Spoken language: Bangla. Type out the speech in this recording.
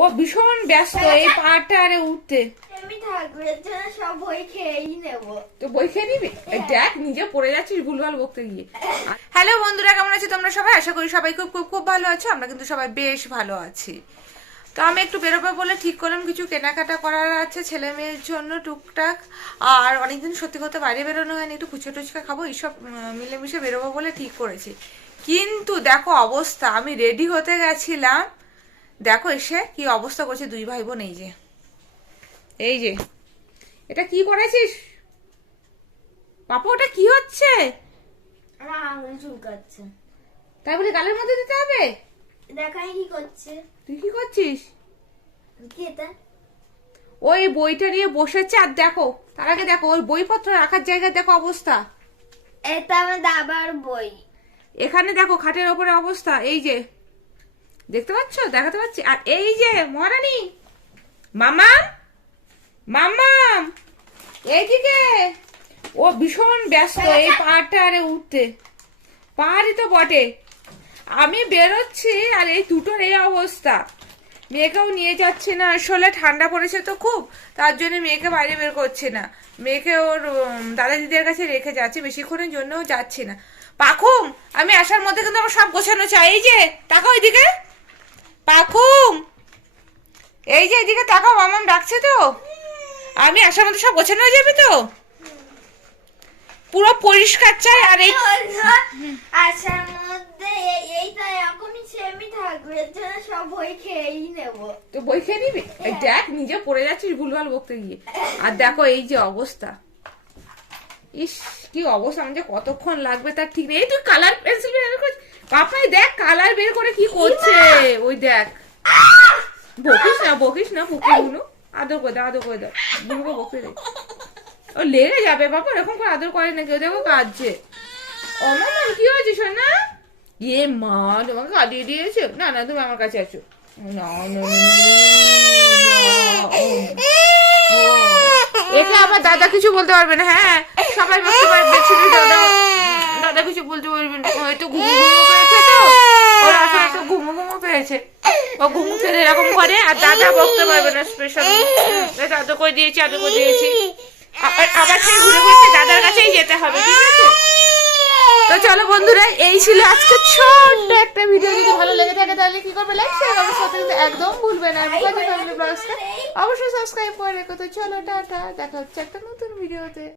ও ভীষণ ব্যস্ত এই পাটা আরে উঠতে। আমি ঠাকুরের জন্য সব বই খেয়েই নেব। তো বই খেয়ে নিবি? দেখ নিজে পড়ে যাচ্ছিস ভুলভাল বকতে গিয়ে। হ্যালো বন্ধুরা, কেমন আছো তোমরা সবাই? আশা করি সবাই খুব খুব খুব ভালো আছো। আমরা কিন্তু সবাই বেশ ভালো আছি। তো আমি একটু বেরোবো বলে ঠিক করলাম, কিছু কেনাকাটা করার আছে ছেলে মেয়ের জন্য টুকটাক। আর অনেকদিন সত্যি কথা বাইরে বেরোনো হয়নি, একটু ফুচকা টুচকা খাবো, এইসব মিলেমিশে বেরোবো বলে ঠিক করেছি। কিন্তু দেখো অবস্থা, আমি রেডি হতে গেছিলাম, দেখো এসে কি অবস্থা করছে দুই ভাই বোন। এই যে এটা কি করেছিস পাপা? ওটা কি হচ্ছে? আমার আঙুল চুলকাচ্ছে। তাই বলে গালের মধ্যে দিতে হবে? দেখাই কি করছে। তুই কি করছিস? কি এটা? ওই বইটা নিয়ে বসেছে। আর দেখো তার আগে দেখো ওই বইপত্র রাখার জায়গায় দেখো অবস্থা। এটা আমার দাবার বই। এখানে দেখো খাটের ওপরে অবস্থা, এই যে দেখতে পাচ্ছ, দেখাতে পাচ্ছি। আর এই যে মহারানী মামাম মামাম এইদিকে, ও ভীষণ ব্যস্ত এই পাটা আরে উঠতে। পাহাড়ি তো বটে। আমি বেরোচ্ছি আর এই দুটোর এই অবস্থা। মেয়েকেও নিয়ে যাচ্ছি না, আসলে ঠান্ডা পড়েছে তো খুব, তার জন্য মেয়েকে বাইরে বের করছি না। মেয়েকে ওর দাদা দিদির কাছে রেখে যাচ্ছি, বেশিক্ষণের জন্যও যাচ্ছি না। পাখুম, আমি আসার মধ্যে কিন্তু আমার সব গোছানো চাই। এই যে তাকাও এদিকে পাখুম, এই যে এদিকে তাকাও, মামাম ডাকছে তো। আমি আসার মধ্যে সব গোছানো হয়ে যাবে তো, পুরো পরিষ্কার চাই। আর এই আসার মধ্যে এইটা এখনই আমি ঠাকুরের জন্য সব বই খেয়েই নেব। তো বই খেয়ে নিবি? দেখ নিজে পড়ে যাচ্ছিস ভুলভাল বকতে গিয়ে। আর দেখো এই যে অবস্থা, ইস কি অবস্থা, আমার যে কতক্ষণ লাগবে তার ঠিক নেই। এই তুই কালার পেন্সিল বের করছিস? পাপাই দেখ কালার বের করে কি করছে, ওই দেখ। বকিস না পুকুর গুলো, আদর করে দাও, আদর করে দাও, গুলোকে বকে দেয়। ও লেগে যাবে বাবা, এরকম করে আদর করে না কেউ, দেখো কাঁদছে। ও মামা কি হয়েছে শোনা? ইয়ে মা, তোমাকে কাঁদিয়ে দিয়েছে? না না তুমি আমার কাছে আছো। না না একে আবার দাদা কিছু বলতে পারবে না। হ্যাঁ সবাই বলতে পারবে, দাদা কিছু বলতে পারবে না। হয়তো ঘুমু ঘুমু পেয়েছে তো, ওর আসলে তো ঘুমু ঘুমু পেয়েছে, ও ঘুমু পেলে এরকম করে। আর দাদা বলতে পারবে না, স্পেশাল আদর করে দিয়েছি, আদর করে দিয়েছি। আবার সেই ঘুরে ঘুরে দাদার কাছেই যেতে হবে, ঠিক আছে? তো চলো বন্ধুরা, এই ছিল আজকে ছোট্ট একটা ভিডিও। যদি ভালো লেগে থাকে তাহলে কি করবে, লাইক শেয়ার কমেন্ট করতে কিন্তু একদম ভুলবে না। অবশ্যই সাবস্ক্রাইব করে রেখো। তো চলো টাটা, দেখা হচ্ছে একটা নতুন ভিডিওতে।